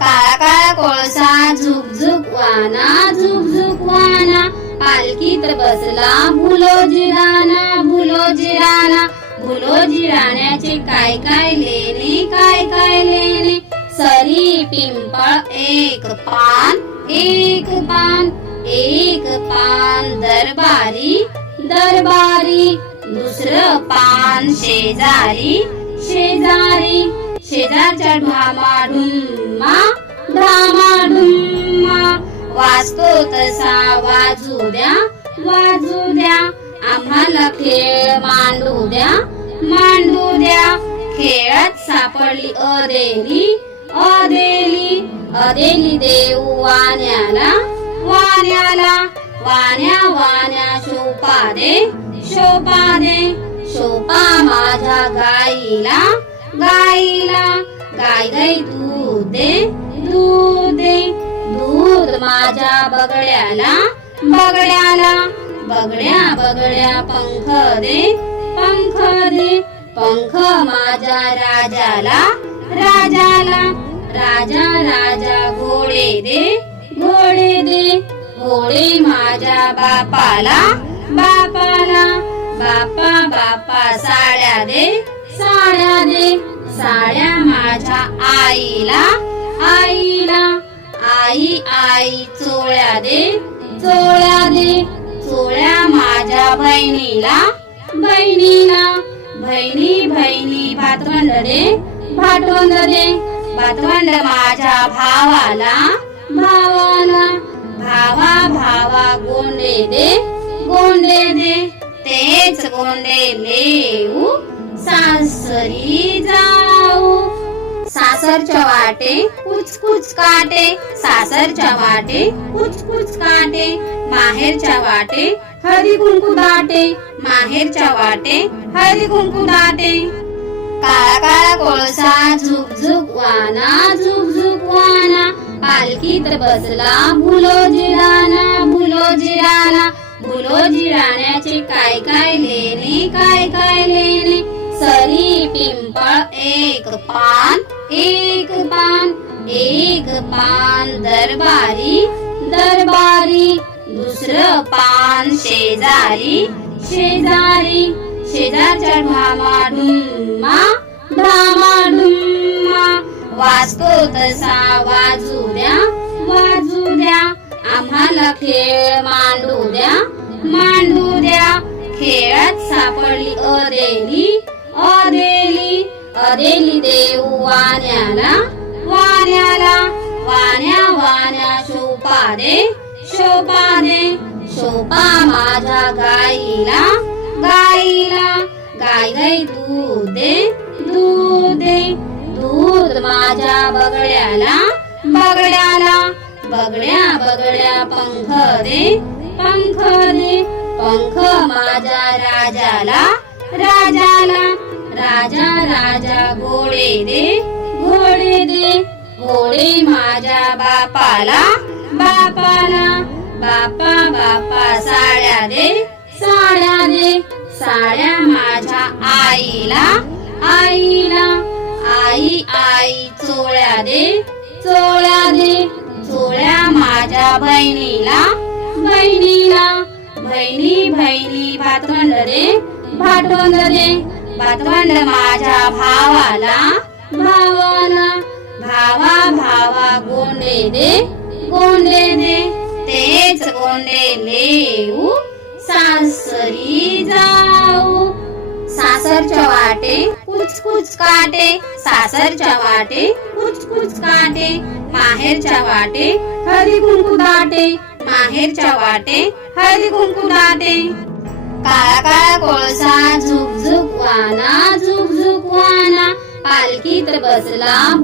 काळा काळा कोळसा झुक झुक वाना पालखीत बसला भुलोजी राण्याचे काय काय लेणे सरी पिंपळ एक पान दरबारी दुसरं पान शेजारी शेजारच्या ढामाढुम्मा वाजतो तसा वाजू द्या आम्हाला खेळ मांडू द्या खेळात सापडली अदेली देऊ वाण्याला वाण्या शोपा माझ्या गाईला गाई दूध माझ्या बगड्याला बगड्या पंख माझ्या राजाला राजा घोडे दे माझ्या बापाला बापा साड्या दे माझ्या आईला आई चोळ्या दे माझ्या बहिणीला बहिणी भातवंड माझ्या भावाला भावा गोंडे दे तेच गोंडे लेऊ सासरी जाऊ सासरच्या वाटे कुच काटे माहेरच्या वाटे हळदी कुंकू दाटे काळा काळा कोळसा झुक वाना पालखीत बसला भुलोजी राण्याचे काय काय लेणे सरी पिंपळ एक पान दरबारी दुसरं पान शेजारच्या ढामाढुम्मा वाजतो तसा वाजू द्या आम्हाला खेळ मांडू द्या खेळात सापडली अदेली देऊ वाण्याला शोपा माझ्या गाईला गाई दूध माझ्या बगड्याला बगड्या पंख माझ्या राजाला राजा घोडे दे माझ्या बापाला बापा साड्या दे माझ्या आईला आई चोळ्या दे माझ्या बहिणीला भातवंड माझ्या भावाला भावा गोंडे दे तेच गोंडे लेऊ सासरी जाऊ सासरच्या वाटे कुच काटे माहेरच्या वाटे हळदी कुंकू दाटे काळा काळा कोळसा झुक वाना पालखीत बसला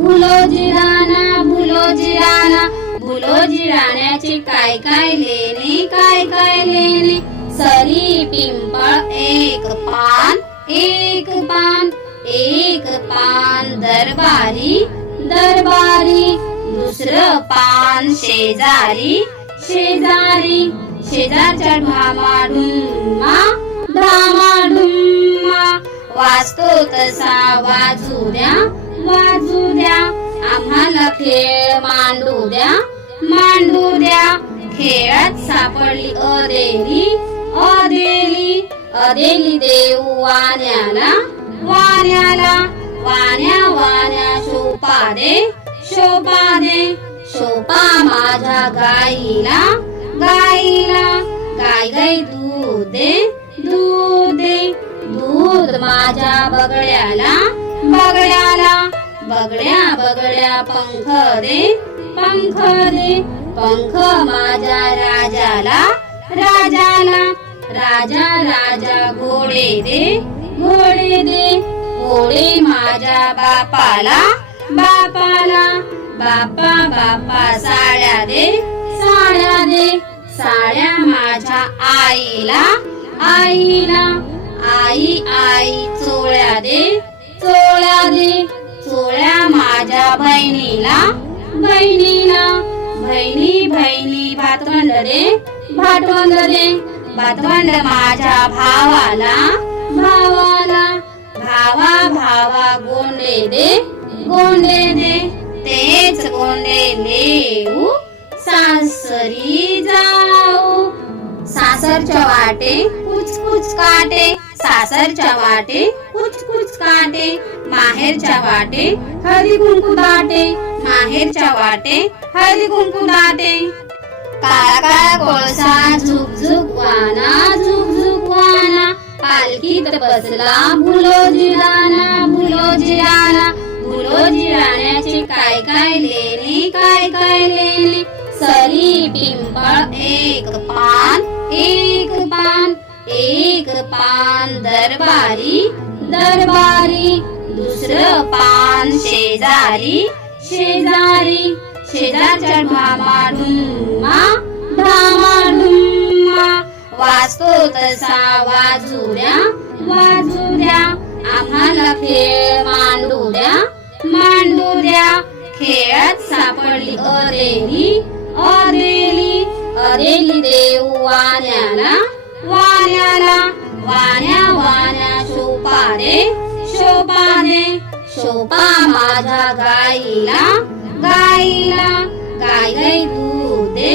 भुलोजी राण्याचे काय काय लेणे सरी पिंपळ एक पान दरबारी दुसरं पान शेजारच्या ढामाढुम्मा वाजतो तसा वाजू द्या आम्हाला खेळ मांडू द्या खेळात सापडली अदेली अदेली देऊ वाण्याला वाण्या वाण्या शोभा दे माझ्या गाईला गाई दूध दे दूध माझ्या बगड्याला बगड्या पंख दे पंख माझ्या राजाला राजा घोडे दे घोडे माझ्या बापाला बापा साड्या दे साड्या माझ्या आईला आई चोळ्या दे चोळ्या माझ्या बहिणीला बहिणी भातवंड दे माझ्या भावाला भावा गोंडे दे तेच गोंडे लेऊ सासरी जाऊ सासरच्या वाटे कुच काटे सासरच्या वाटे कुच काटे माहेरच्या वाटे हळदी कुंकू दाटे माहेरच्या वाटे हळदी कुंकू दाटे काळा कोळसा झुक वाना पालखीत बसला भुलो जिराण्याचे काय लेणे सरी पिंपळ एक पान दरबारी दुसरं पान शेजारच्या ढामा वाजतो तसा वाजू द्या आम्हाला खेळ मांडू द्या खेळात सापडली अदेली देऊ वाण्याला वाण्या शोभा माझ्या गाईला गाई दूध दे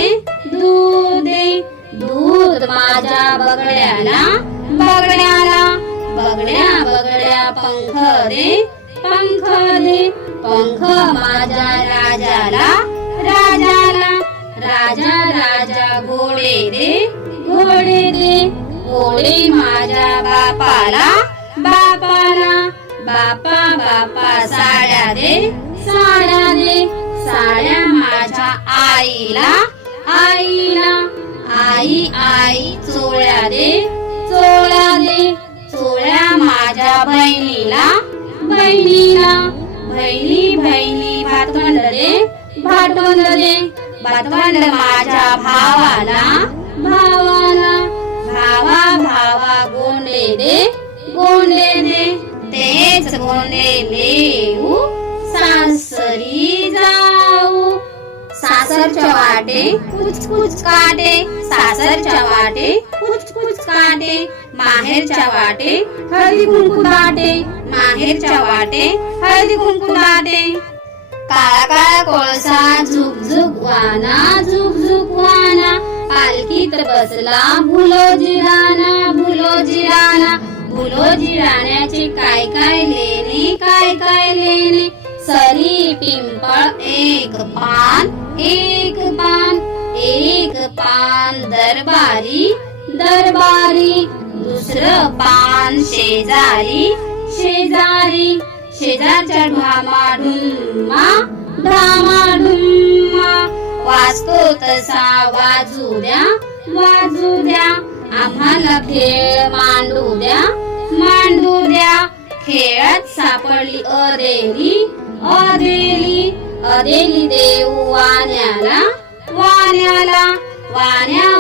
दूध माझ्या बगड्याला बगड्या पंख दे माझ्या राजाला राजा घोडे दे माझ्या बापाला बापा साड्या दे साड्या माझ्या आईला आई चोळ्या दे माझ्या बहिणीला भातवंड दे माझ्या भावाला भावा गोंडे दे तेच गोंडे लेऊ सासरी जाऊ सासरच्या वाटे कुच काटे माहेरच्या वाटे हळदी कुंकू दाटे काळा कोळसा झुक वाना पालखीत बसला भुलो जिराण्याचे काय लेणे सरी पिंपळ एक पान दरबारी दुसरं पान शेजारच्या ढामा वाजतो तसा वाजू द्या आम्हाला खेळ मांडू द्या खेळात सापडली अदेली देऊ वाण्याला वाण्या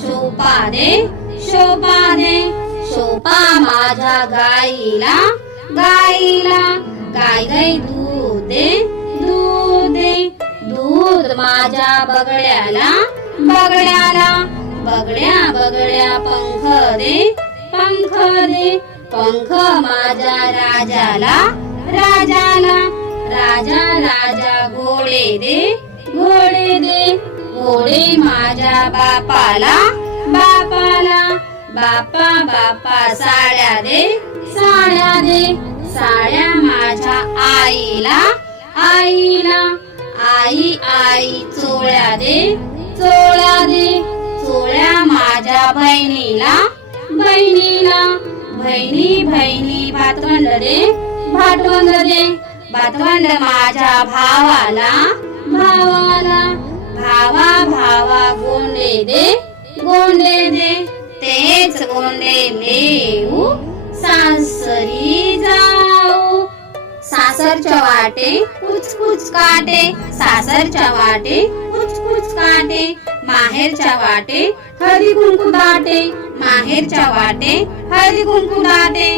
शोभा दे माझ्या गाईला गाई दूध दे दूध माझ्या बगड्याला बगड्या पंख दे माझ्या राजाला राजा घोडे दे घोडे दे घोडे माझ्या बापाला बापाला बापा बापा साड्या दे साड्या माझ्या आईला आईला आई आई चोळ्या दे चोळ्या माझ्या बहिणीला बहिणी भातवंड दे भातवंड माझ्या भावाला भावा गोंडे दे तेच गोंडे लेऊ सासरी जाऊ सासरच्या वाटे कुच काटे सासरच्या वाटे कुच काटे माहेरच्या वाटे हळदी कुंकू दाटे माहेरच्या वाटे हळदी कुंकू दाटे